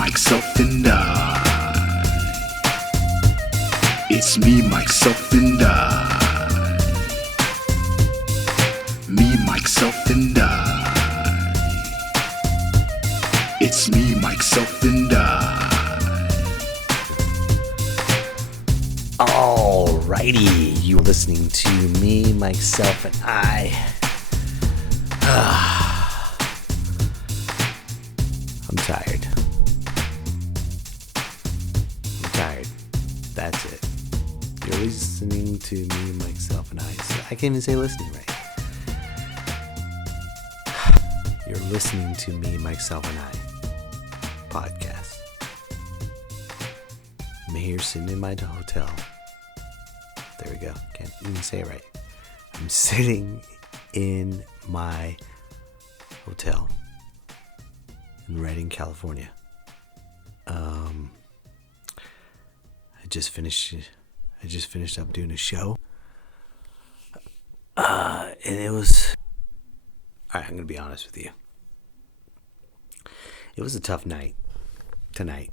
myself, and I. It's me, myself, and I. Me, myself, and I. It's me, myself, and I. Alrighty, you're listening to me, myself, and I. I'm tired. That's it. You're listening to me, myself, and I. I can't even say listening right. You're listening to me, myself, and I podcast. I'm here sitting in my hotel. There we go. Can't even say it right. I'm sitting in my hotel in Redding, California. I just finished up doing a show. And it was... Alright, I'm going to be honest with you. It was a tough night tonight.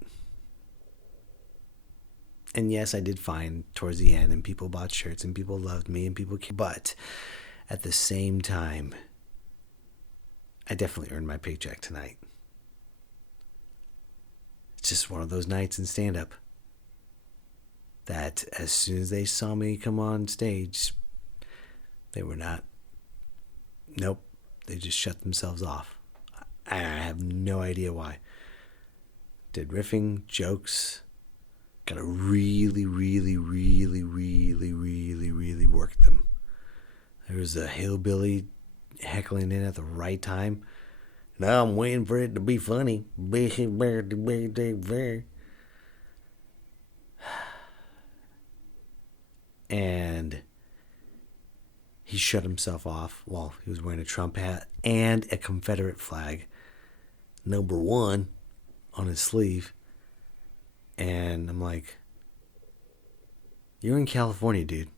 And yes, I did fine towards the end, and people bought shirts, and people loved me, and people came. But at the same time, I definitely earned my paycheck tonight. It's just one of those nights in stand-up that as soon as they saw me come on stage, they were not... Nope. They just shut themselves off. I have no idea why. Did riffing, jokes... Gotta really work them. There was a hillbilly heckling in at the right time. Now I'm waiting for it to be funny. And he shut himself off while he was wearing a Trump hat and a Confederate flag, number 1, on his sleeve. And I'm like, you're in California, dude.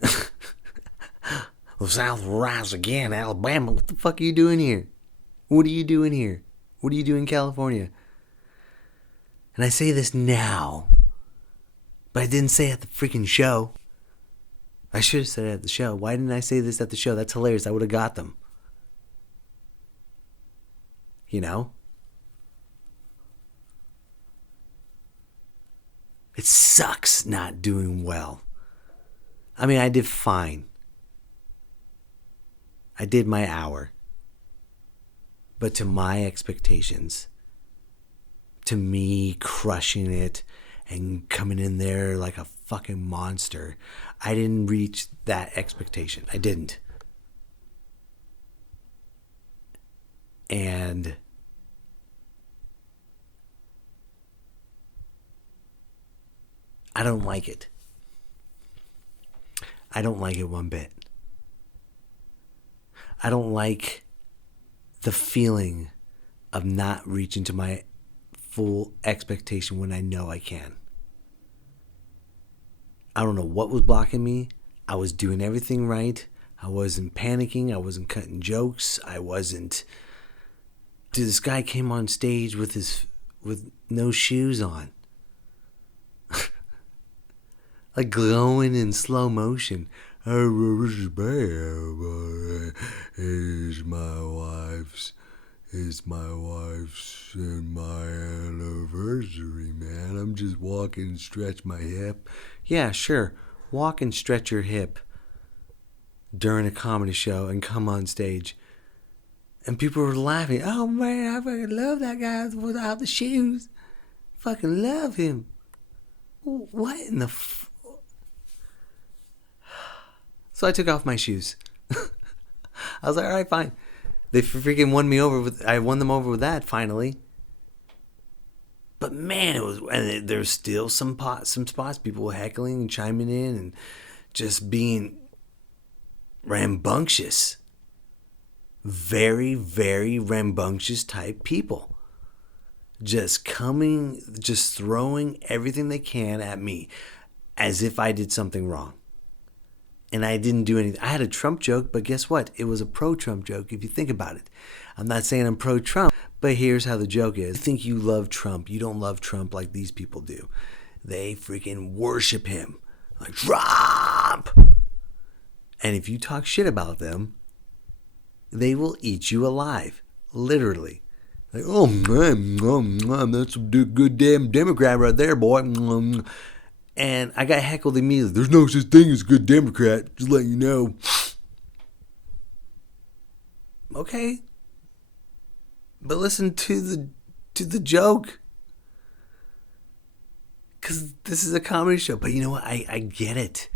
The South will rise again, Alabama. What the fuck are you doing here? What are you doing here? What do you do in California? And I say this now, but I didn't say it at the freaking show. I should have said it at the show. Why didn't I say this at the show? That's hilarious. I would have got them. You know? It sucks not doing well. I mean, I did fine. I did my hour. But to my expectations, to me crushing it and coming in there like a fucking monster, I didn't reach that expectation. I didn't. And I don't like it. I don't like it one bit. I don't like the feeling of not reaching to my full expectation when I know I can. I don't know what was blocking me. I was doing everything right. I wasn't panicking. I wasn't cutting jokes. I wasn't... Dude, this guy came on stage with no shoes on. Like glowing in slow motion. It's my wife's and my anniversary, man. I'm just walking and stretch my hip. Yeah, sure. Walk and stretch your hip during a comedy show and come on stage. And people were laughing. Oh, man, I fucking love that guy without the shoes. Fucking love him. What in the... So I took off my shoes. I was like, all right, fine. They freaking won me over I won them over with that finally. But man, it was, and there's still some spots people were heckling and chiming in and just being rambunctious. Very, very rambunctious type people. Just throwing everything they can at me as if I did something wrong. And I didn't do anything. I had a Trump joke, but guess what? It was a pro-Trump joke if you think about it. I'm not saying I'm pro-Trump, But here's how the joke is. You think you love Trump. You don't love Trump like these people do. They freaking worship him. Like, Trump! And if you talk shit about them, they will eat you alive. Literally. Like, oh, man, that's a good damn Democrat right there, boy. And I got heckled immediately. There's no such thing as a good Democrat. Just letting you know. Okay. But listen to the joke. Because this is a comedy show. But you know what? I get it.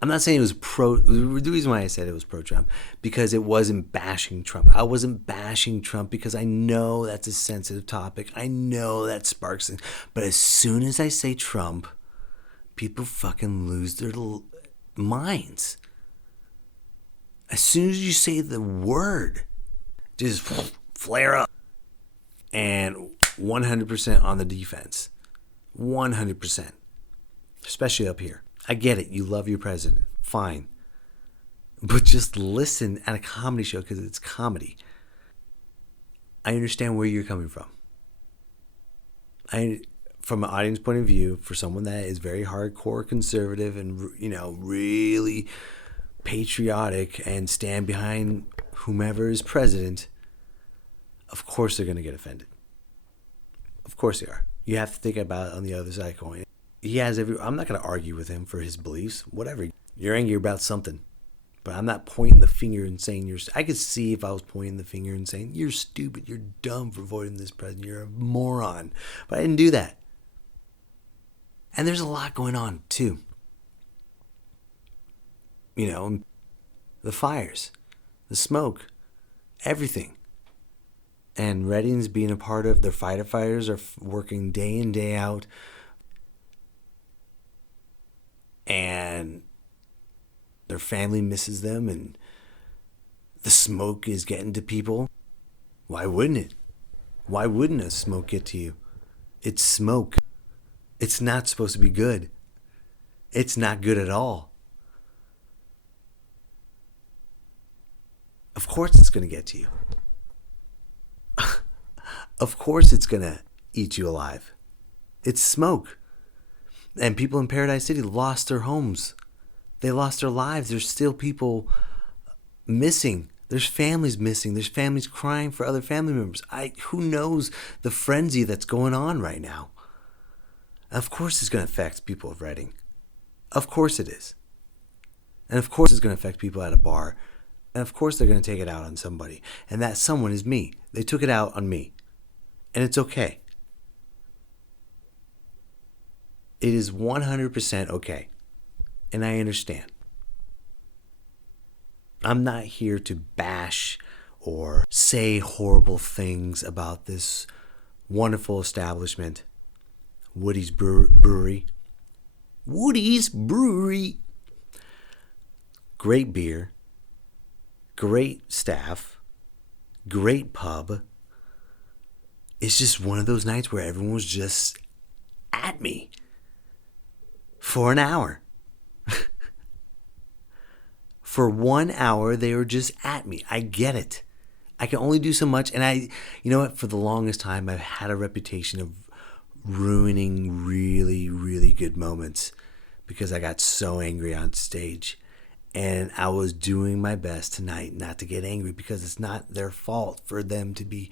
I'm not saying it was the reason why I said it was pro-Trump, because it wasn't bashing Trump. I wasn't bashing Trump because I know that's a sensitive topic. I know that sparks things. But as soon as I say Trump, people fucking lose their minds. As soon as you say the word, just flare up. And 100% on the defense. 100%. Especially up here. I get it. You love your president. Fine. But just listen at a comedy show because it's comedy. I understand where you're coming from. From an audience point of view, for someone that is very hardcore conservative and, really patriotic and stand behind whomever is president, of course they're going to get offended. Of course they are. You have to think about it on the other side of the coin. I'm not going to argue with him for his beliefs. Whatever. You're angry about something. But I'm not pointing the finger and saying I could see if I was pointing the finger and saying, you're stupid, you're dumb for voting this president, you're a moron. But I didn't do that. And there's a lot going on, too. The fires, the smoke, everything. And Redding's being a part of, their firefighters are working day in, day out. And their family misses them, and the smoke is getting to people. Why wouldn't it? Why wouldn't a smoke get to you? It's smoke. It's not supposed to be good. It's not good at all. Of course it's going to get to you. Of course it's going to eat you alive. It's smoke. And people in Paradise City lost their homes. They lost their lives. There's still people missing. There's families missing. There's families crying for other family members. Who knows the frenzy that's going on right now? Of course it's going to affect people of Reading. Of course it is. And of course it's going to affect people at a bar. And of course they're going to take it out on somebody. And that someone is me. They took it out on me. And it's okay. It is 100% okay. And I understand. I'm not here to bash or say horrible things about this wonderful establishment, Woody's Brewery. Woody's Brewery. Great beer. Great staff. Great pub. It's just one of those nights where everyone was just at me. For an hour. For 1 hour, they were just at me. I get it. I can only do so much. And you know what? For the longest time, I've had a reputation of ruining really, really good moments because I got so angry on stage. And I was doing my best tonight not to get angry because it's not their fault for them to be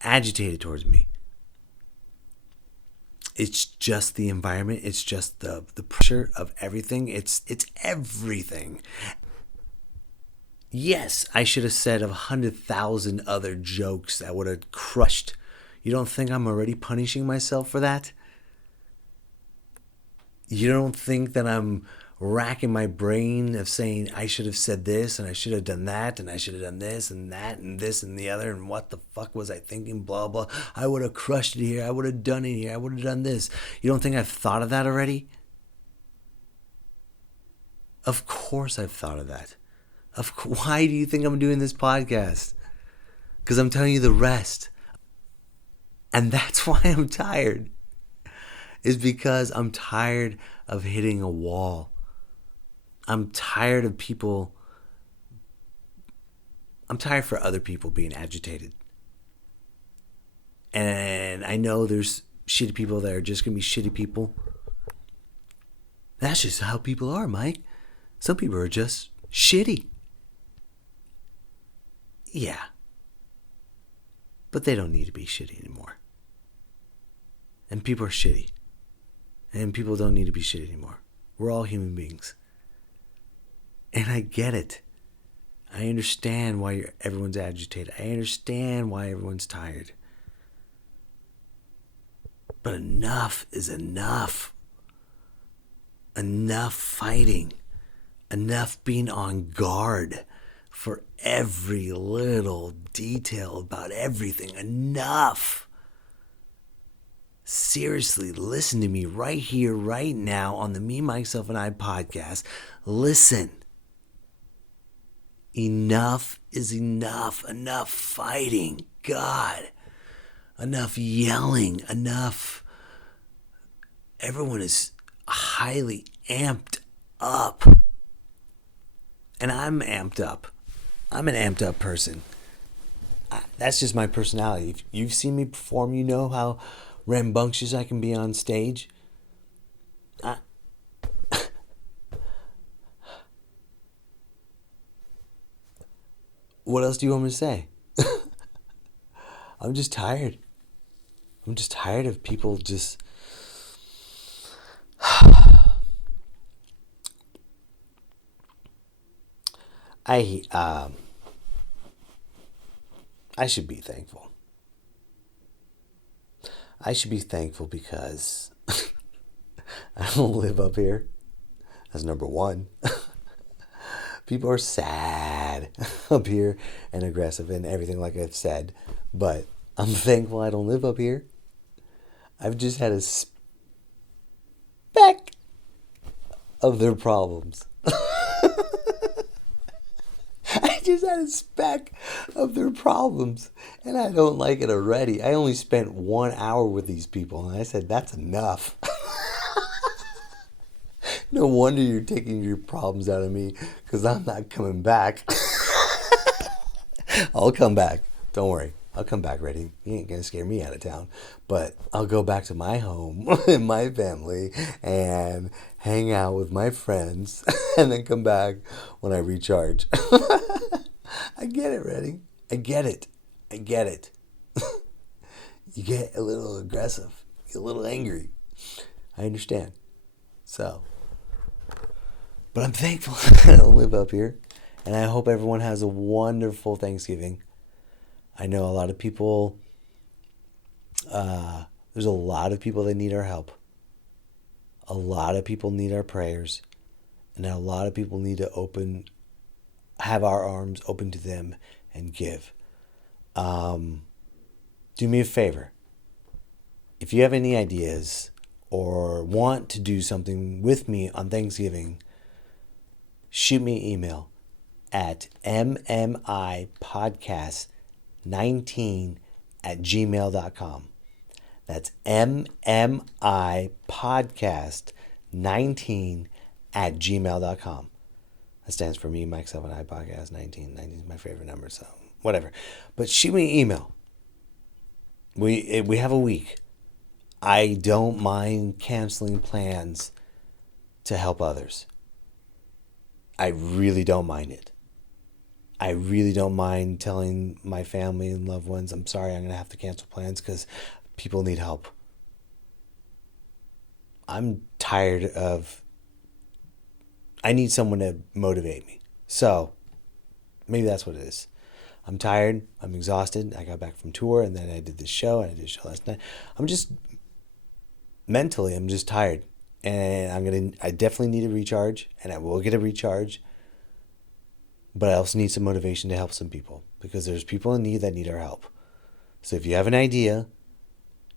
agitated towards me. It's just the environment. It's just the pressure of everything. It's everything. Yes, I should have said 100,000 other jokes that would have crushed. You don't think I'm already punishing myself for that? You don't think that I'm racking my brain of saying I should have said this and I should have done that and I should have done this and that and this and the other and what the fuck was I thinking, blah, blah. I would have crushed it here. I would have done it here. I would have done this. You don't think I've thought of that already? Of course I've thought of that. Why do you think I'm doing this podcast? Because I'm telling you the rest. And that's why I'm tired. Is because I'm tired of hitting a wall. I'm tired of people. I'm tired for other people being agitated. And I know there's shitty people that are just going to be shitty people. That's just how people are, Mike. Some people are just shitty. Yeah. But they don't need to be shitty anymore. And people are shitty. And people don't need to be shitty anymore. We're all human beings. And I get it. I understand why everyone's agitated. I understand why everyone's tired. But enough is enough. Enough fighting. Enough being on guard for every little detail about everything. Enough. Seriously, listen to me right here, right now on the Me, Myself, and I podcast. Listen. Enough is enough. Enough fighting. God. Enough yelling. Enough. Everyone is highly amped up. And I'm amped up. I'm an amped up person. That's just my personality. If you've seen me perform, you know how rambunctious I can be on stage. What else do you want me to say? I'm just tired. I'm just tired of people just... I should be thankful. I should be thankful because I don't live up here. That's number one. People are sad up here and aggressive and everything like I've said. But I'm thankful I don't live up here. I've just had a speck of their problems. I just had a speck of their problems. And I don't like it already. I only spent 1 hour with these people. And I said, that's enough. No wonder you're taking your problems out of me, because I'm not coming back. I'll come back. Don't worry. I'll come back ready. You ain't going to scare me out of town. But I'll go back to my home and my family and hang out with my friends and then come back when I recharge. I get it, Reddy. I get it. I get it. You get a little aggressive. You get a little angry. I understand. So... But I'm thankful I don't live up here. And I hope everyone has a wonderful Thanksgiving. I know a lot of people, there's a lot of people that need our help. A lot of people need our prayers. And a lot of people need to have our arms open to them and give. Do me a favor. If you have any ideas or want to do something with me on Thanksgiving, shoot me an email at mmipodcast19@gmail.com. That's mmipodcast19@gmail.com. That stands for Me, Myself, and I Podcast 19. 19 is my favorite number, so whatever. But shoot me an email. We have a week. I don't mind canceling plans to help others. I really don't mind it. I really don't mind telling my family and loved ones, I'm sorry, I'm going to have to cancel plans because people need help. I'm tired of... I need someone to motivate me. So, maybe that's what it is. I'm tired. I'm exhausted. I got back from tour and then I did this show and I did a show last night. Mentally, I'm just tired. And I definitely need a recharge, and I will get a recharge. But I also need some motivation to help some people, because there's people in need that need our help. So if you have an idea,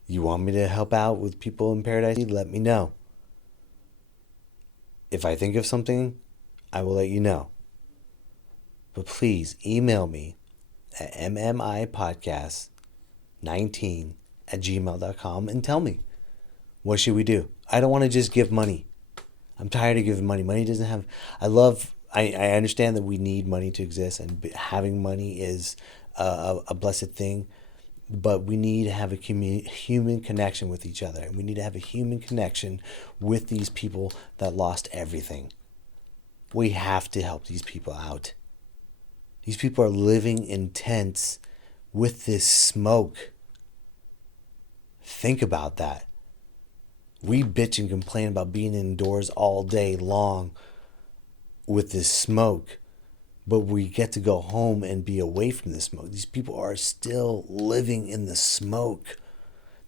you want me to help out with people in Paradise, let me know. If I think of something, I will let you know. But please email me at mmipodcast19@gmail.com and tell me, what should we do? I don't want to just give money. I'm tired of giving money. Money doesn't have... I understand that we need money to exist, and having money is a blessed thing. But we need to have a human connection with each other. And we need to have a human connection with these people that lost everything. We have to help these people out. These people are living in tents with this smoke. Think about that. We bitch and complain about being indoors all day long with this smoke, but we get to go home and be away from the smoke. These people are still living in the smoke.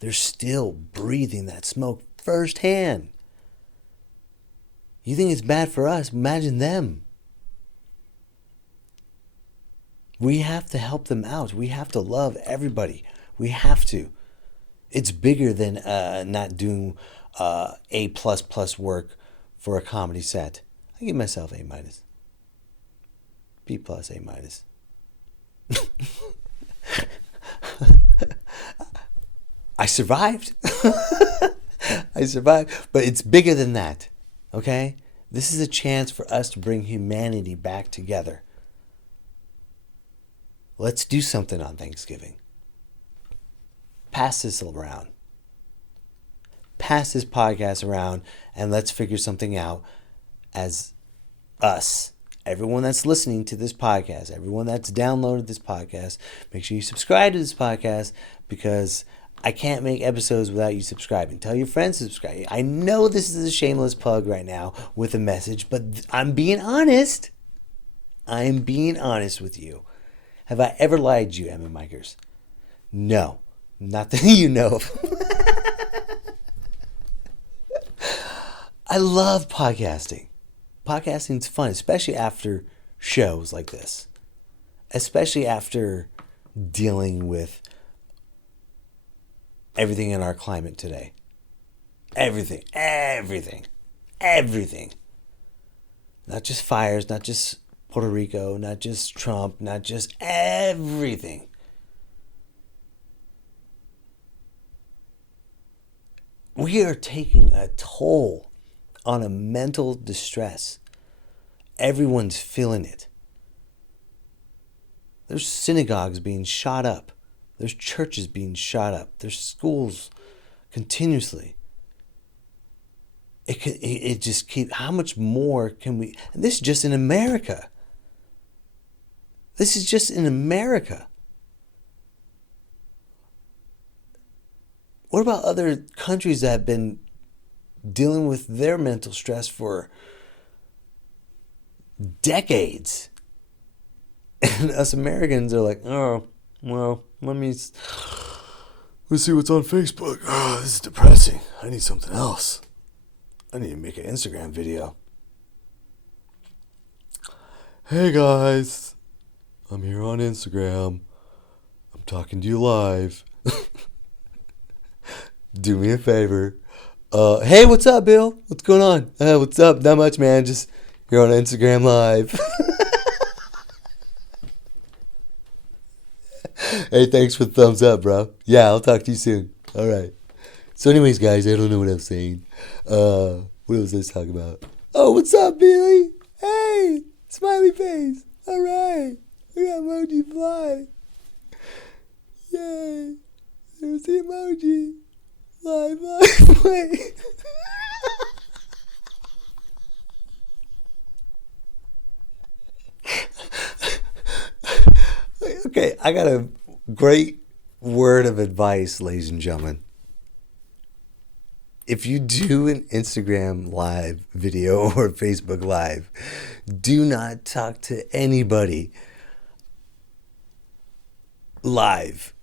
They're still breathing that smoke firsthand. You think it's bad for us? Imagine them. We have to help them out. We have to love everybody. We have to. It's bigger than not doing A++ work for a comedy set. I give myself A-, B+, A-. I survived. I survived. But it's bigger than that. Okay? This is a chance for us to bring humanity back together. Let's do something on Thanksgiving. Pass this around. Pass this podcast around and let's figure something out as us. Everyone that's listening to this podcast, everyone that's downloaded this podcast, make sure you subscribe to this podcast because I can't make episodes without you subscribing. Tell your friends to subscribe. I know this is a shameless plug right now with a message, but I'm being honest. I'm being honest with you. Have I ever lied to you, MMikers? No. Not that you know of. I love podcasting. Podcasting's fun, especially after shows like this. Especially after dealing with everything in our climate today. Everything. Not just fires, not just Puerto Rico, not just Trump, not just everything. We are taking a toll on a mental distress. Everyone's feeling it. There's synagogues being shot up. There's churches being shot up. There's schools continuously. It just keeps. How much more can we? And this is just in America. This is just in America. What about other countries that have been dealing with their mental stress for decades? And us Americans are like, oh, well, let's see what's on Facebook. Oh, this is depressing. I need something else. I need to make an Instagram video. Hey guys, I'm here on Instagram. I'm talking to you live. Do me a favor. Hey, what's up, Bill? What's going on? What's up? Not much, man. Just here on Instagram Live. Hey, thanks for the thumbs up, bro. Yeah, I'll talk to you soon. All right. So anyways, guys, I don't know what I'm saying. What was I talking about? Oh, what's up, Billy? Hey, smiley face. All right. We got emoji fly. Yay. There's the emoji. Live, play. Okay, I got a great word of advice, ladies and gentlemen. If you do an Instagram live video or Facebook live, do not talk to anybody live.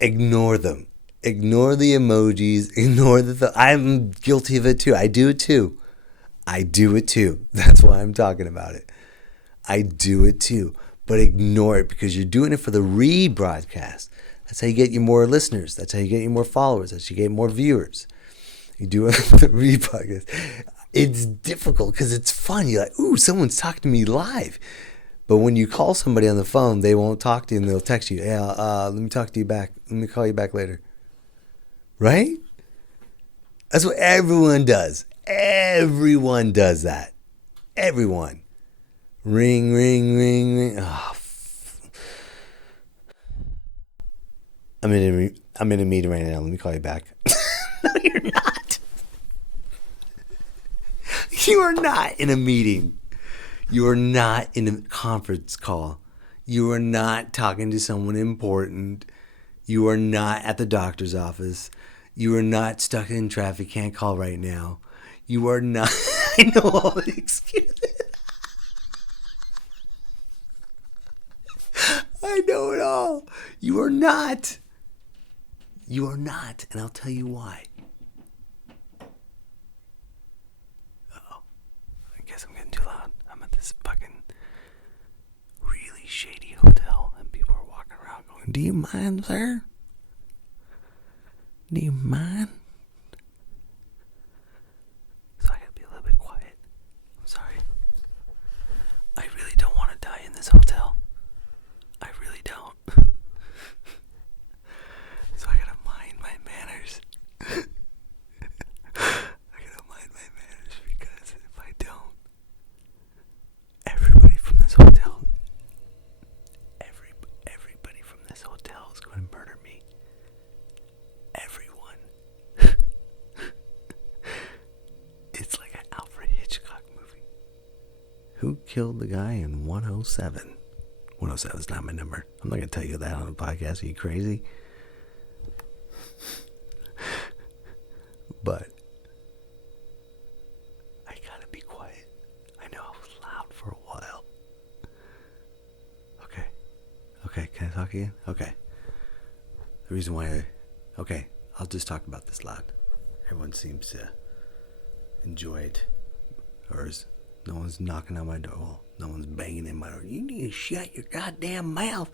Ignore them. Ignore the emojis. Ignore I'm guilty of it too. I do it too. That's why I'm talking about it. I do it too. But ignore it because you're doing it for the rebroadcast. That's how you get you more listeners. That's how you get you more followers. That's how you get more viewers. You do it for the rebroadcast. It's difficult because it's fun. You're like, ooh, someone's talking to me live. But when you call somebody on the phone, they won't talk to you and they'll text you. Hey, let me talk to you back. Let me call you back later. Right? That's what everyone does. Everyone does that. Everyone. Ring, ring, ring, ring. Oh, I'm in a meeting right now. Let me call you back. No, you're not. You are not in a meeting. You are not in a conference call. You are not talking to someone important. You are not at the doctor's office. You are not stuck in traffic. Can't call right now. You are not. I know all the excuses. I know it all. You are not. You are not. And I'll tell you why. Uh-oh. I guess I'm getting too loud. I'm at this fucking really shady hotel and people are walking around going, "Do you mind, sir? Do you mind?" So I gotta be a little bit quiet. I'm sorry. I really don't want to die in this hotel. I really don't. So I gotta mind my manners. I gotta mind my manners because if I don't, everybody from this hotel is going to murder me. Everyone. It's like an Alfred Hitchcock movie. Who killed the guy in 107? 107 is not my number. I'm not going to tell you that on the podcast. Are you crazy? But I gotta be quiet. I know I was loud for a while. Okay, can I talk again? Okay. The reason why I'll just talk about this loud. Everyone seems to enjoy it. No one's knocking on my door. No one's banging in my door. You need to shut your goddamn mouth.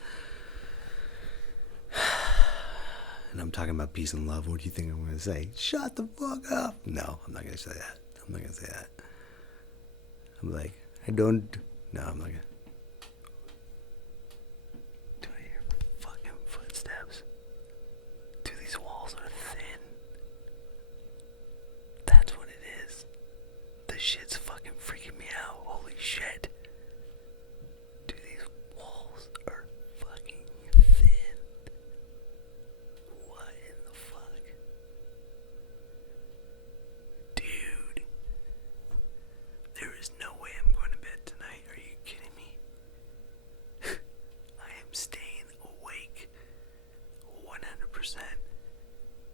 And I'm talking about peace and love. What do you think I'm going to say? Shut the fuck up. No, I'm not going to say that. I'm like, I'm not going to. Do I hear fucking footsteps? Dude, these walls are thin. That's what it is. This shit's fucking freaking me out. Holy shit. Dude, these walls are fucking thin. What in the fuck? Dude. There is no way I'm going to bed tonight. Are you kidding me? I am staying awake 100%.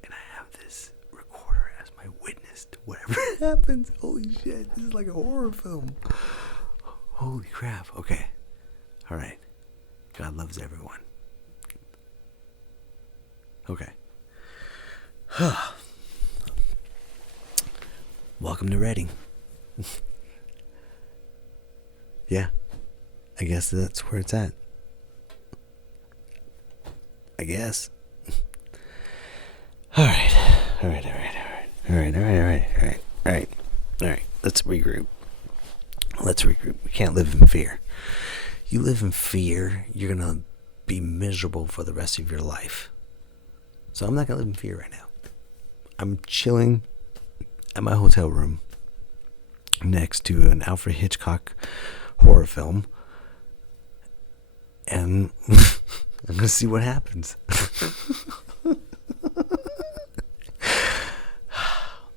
And I have this recorder as my witness to whatever happens. Holy shit. This is like a horror film. Holy crap. Okay. Alright. God loves everyone. Okay. Welcome to Reading. Yeah. I guess that's where it's at. I guess. All right. Let's regroup. We can't live in fear. You live in fear, you're going to be miserable for the rest of your life. So I'm not going to live in fear right now. I'm chilling at my hotel room next to an Alfred Hitchcock horror film. And I'm going to see what happens. Man,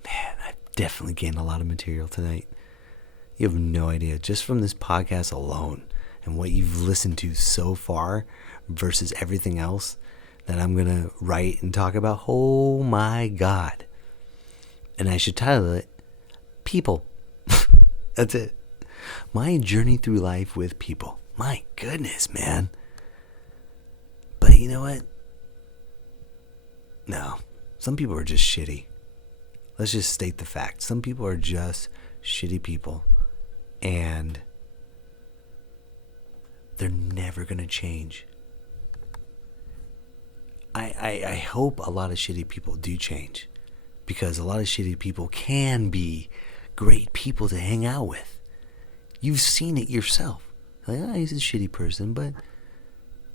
I've definitely gained a lot of material tonight. You have no idea. Just from this podcast alone and what you've listened to so far versus everything else that I'm going to write and talk about. Oh my God. And I should title it, People. That's it. My journey through life with people. My goodness, man. But you know what? No. Some people are just shitty. Let's just state the fact. Some people are just shitty people. And they're never going to change. I hope a lot of shitty people do change. Because a lot of shitty people can be great people to hang out with. You've seen it yourself. Like, oh, he's a shitty person, but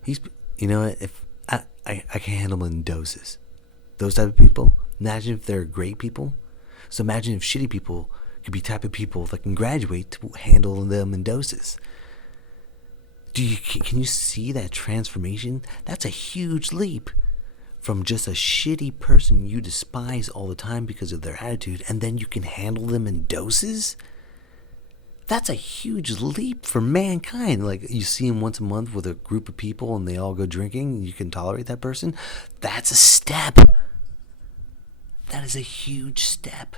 he's, you know what, if I can handle them in doses. Those type of people, imagine if they're great people. So imagine if shitty people could be type of people that can graduate to handle them in doses. Can you see that transformation? That's a huge leap. from just a shitty person you despise all the time because of their attitude, and then you can handle them in doses? That's a huge leap for mankind. Like, you see them once a month with a group of people and they all go drinking and you can tolerate that person. That's a step. That is a huge step.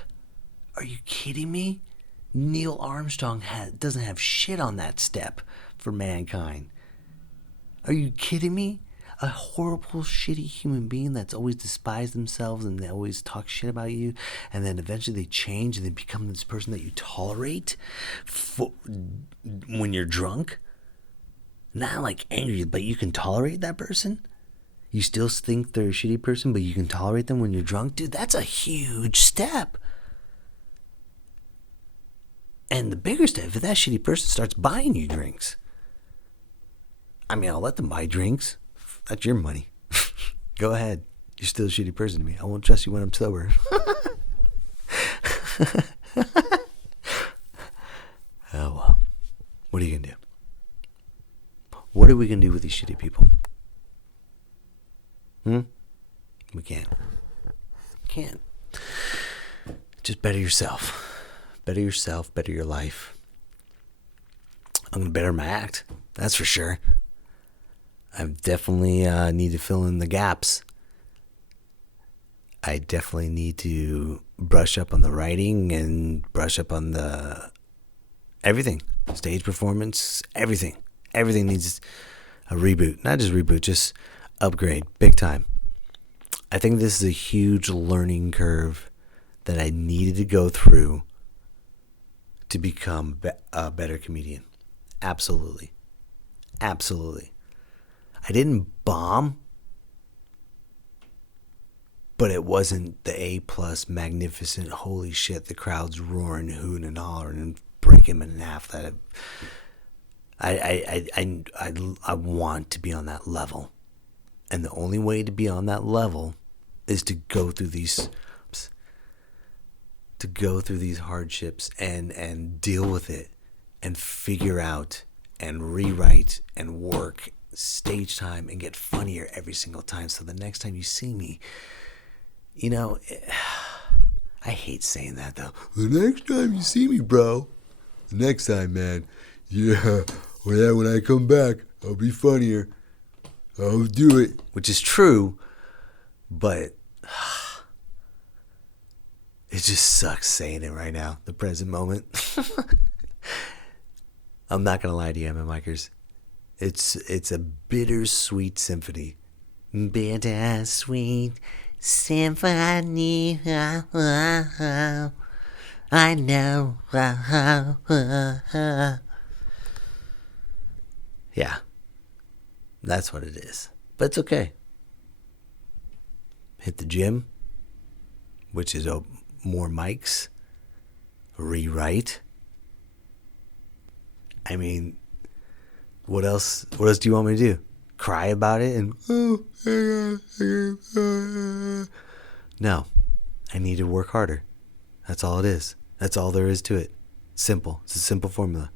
Are you kidding me? Neil Armstrong doesn't have shit on that step for mankind. Are you kidding me? A horrible, shitty human being that's always despised themselves and they always talk shit about you, and then eventually they change and they become this person that you tolerate when you're drunk? Not like angry, but you can tolerate that person? You still think they're a shitty person, but you can tolerate them when you're drunk? Dude, that's a huge step. And the bigger step, if that shitty person starts buying you drinks. I mean, I'll let them buy drinks. That's your money. Go ahead. You're still a shitty person to me. I won't trust you when I'm sober. Oh, well. What are you going to do? What are we going to do with these shitty people? We can't. Can't. Just better yourself. Better yourself. Better your life. I'm going to better my act. That's for sure. I definitely need to fill in the gaps. I definitely need to brush up on the writing and brush up on the everything. Stage performance, everything. Everything needs a reboot. Not just reboot, just upgrade. Big time. I think this is a huge learning curve that I needed to go through to become a better comedian. Absolutely. Absolutely. I didn't bomb, but it wasn't the A+ magnificent, holy shit, the crowd's roaring, hooting and hollering and break him in half. That I want to be on that level. And the only way to be on that level is to go through these hardships and deal with it and figure out and rewrite and work stage time and get funnier every single time. So the next time you see me, I hate saying that though. The next time you see me, bro. The next time, man. Yeah. When I come back, I'll be funnier. I'll do it. Which is true, but it just sucks saying it right now, the present moment. I'm not going to lie to you, MMikers. It's a bittersweet symphony. Bittersweet symphony. I know. Yeah. That's what it is. But it's okay. Hit the gym, which is more mics. Rewrite. I mean, what else do you want me to do? Cry about it and no. I need to work harder. That's all it is. That's all there is to it. Simple. It's a simple formula.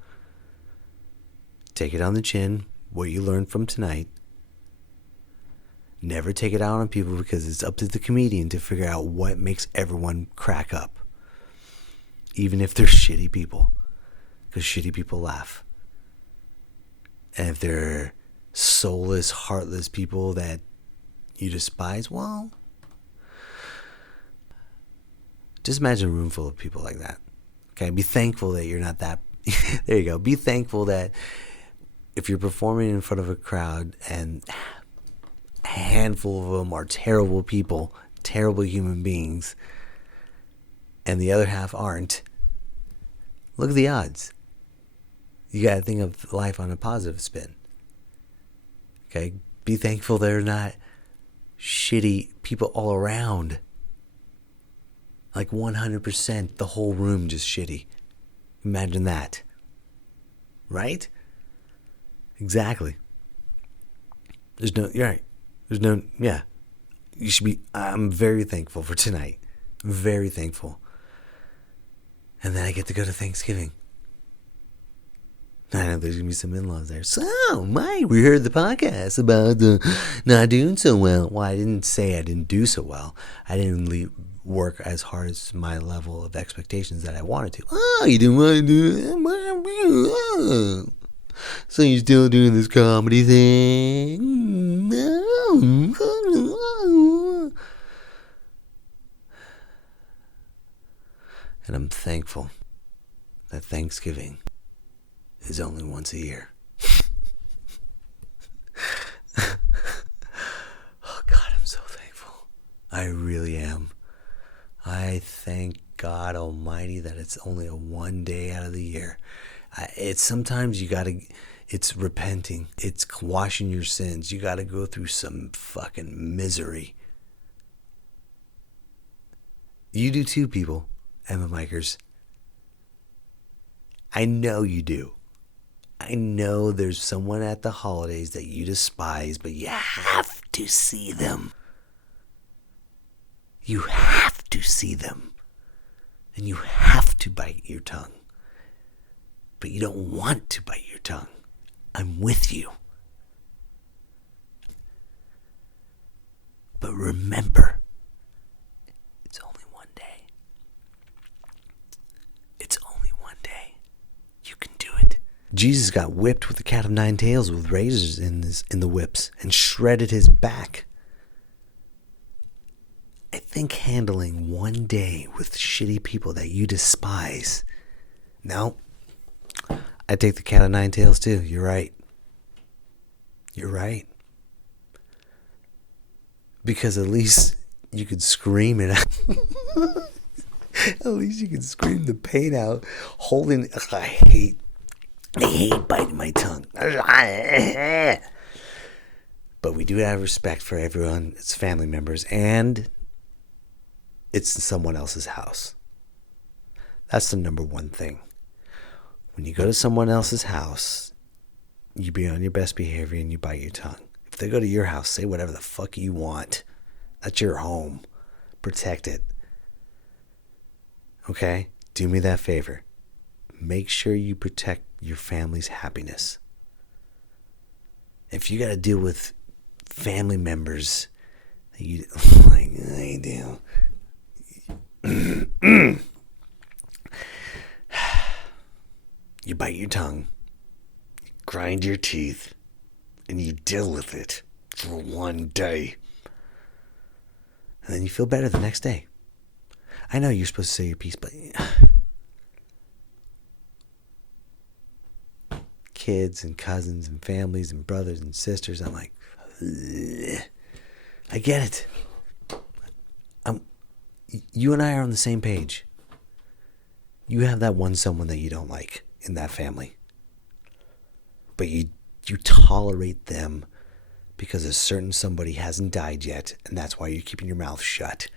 Take it on the chin, what you learned from tonight. Never take it out on people because it's up to the comedian to figure out what makes everyone crack up. Even if they're shitty people. Because shitty people laugh. And if they're soulless, heartless people that you despise, well, just imagine a room full of people like that. Okay, be thankful that you're not that. There you go. Be thankful that if you're performing in front of a crowd and a handful of them are terrible people, terrible human beings, and the other half aren't, look at the odds. You got to think of life on a positive spin. Okay? Be thankful they're not shitty people all around. Like 100%, the whole room just shitty. Imagine that. Right? Exactly. You're right. Yeah. You should be, I'm very thankful for tonight. Very thankful. And then I get to go to Thanksgiving. I know there's going to be some in-laws there. So, Mike, we heard the podcast about not doing so well. Well, I didn't say I didn't do so well. I didn't work as hard as my level of expectations that I wanted to. Oh, you didn't want to do it? So you're still doing this comedy thing? And I'm thankful that Thanksgiving is only once a year. Oh God, I'm so thankful. I really am. I thank God Almighty that it's only a one day out of the year. It's sometimes it's repenting. It's washing your sins. You gotta go through some fucking misery. You do too, people. MMikers. I know you do. I know there's someone at the holidays that you despise, but you have to see them. You have to see them. And you have to bite your tongue. But you don't want to bite your tongue. I'm with you. But remember, it's only one day. It's only one day. You can do it. Jesus got whipped with a cat of nine tails with razors in the whips and shredded his back. I think handling one day with shitty people that you despise. No, I take the cat of nine tails too. You're right. You're right. Because at least you could scream it out. At least you could scream the pain out. Holding, I hate biting my tongue. But we do have respect for everyone. It's family members. And it's someone else's house. That's the number one thing. When you go to someone else's house, you be on your best behavior and you bite your tongue. If they go to your house, say whatever the fuck you want. That's your home. Protect it. Okay? Do me that favor. Make sure you protect your family's happiness. If you got to deal with family members that you like, I do. You bite your tongue, you grind your teeth, and you deal with it for one day. And then you feel better the next day. I know you're supposed to say your piece, but kids and cousins and families and brothers and sisters, I'm like, ugh. I get it. You and I are on the same page. You have that one someone that you don't like in that family. But you tolerate them because a certain somebody hasn't died yet, and that's why you're keeping your mouth shut.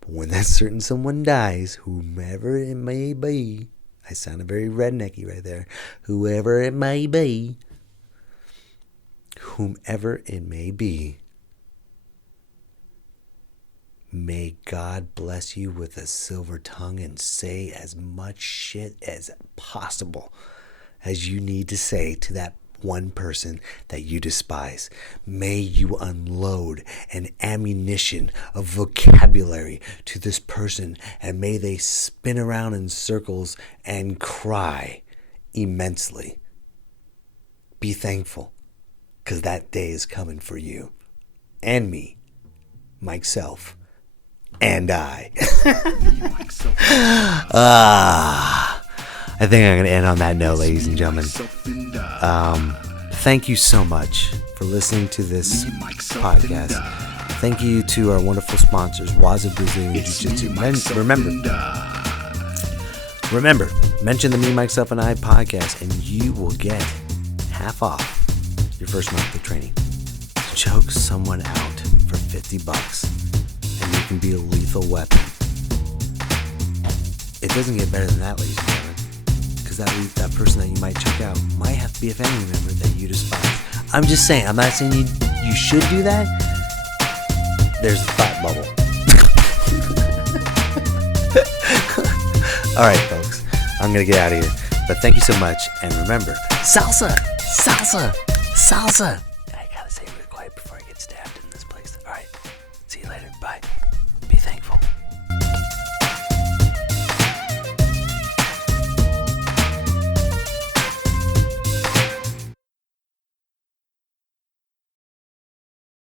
But when that certain someone dies, whomever it may be, I sounded very rednecky right there, whoever it may be, may God bless you with a silver tongue and say as much shit as possible as you need to say to that one person that you despise. May you unload an ammunition of vocabulary to this person, and may they spin around in circles and cry immensely. Be thankful, because that day is coming for you and me, myself, and I. I think I'm going to end on that note, ladies and gentlemen. Thank you so much for listening to this podcast. Thank you to our wonderful sponsors, Waza Brazilian Jiu-Jitsu. Remember, mention the Me, Myself, and I podcast, and you will get half off your first month of training. Choke someone out for $50, and you can be a lethal weapon. It doesn't get better than that, ladies and gentlemen. Because that person that you might choke out might have to be a family member that you despise. I'm just saying. I'm not saying you should do that. There's a thought bubble. All right, folks. I'm going to get out of here. But thank you so much, and remember, salsa, salsa, salsa. I gotta say it real quiet before I get stabbed.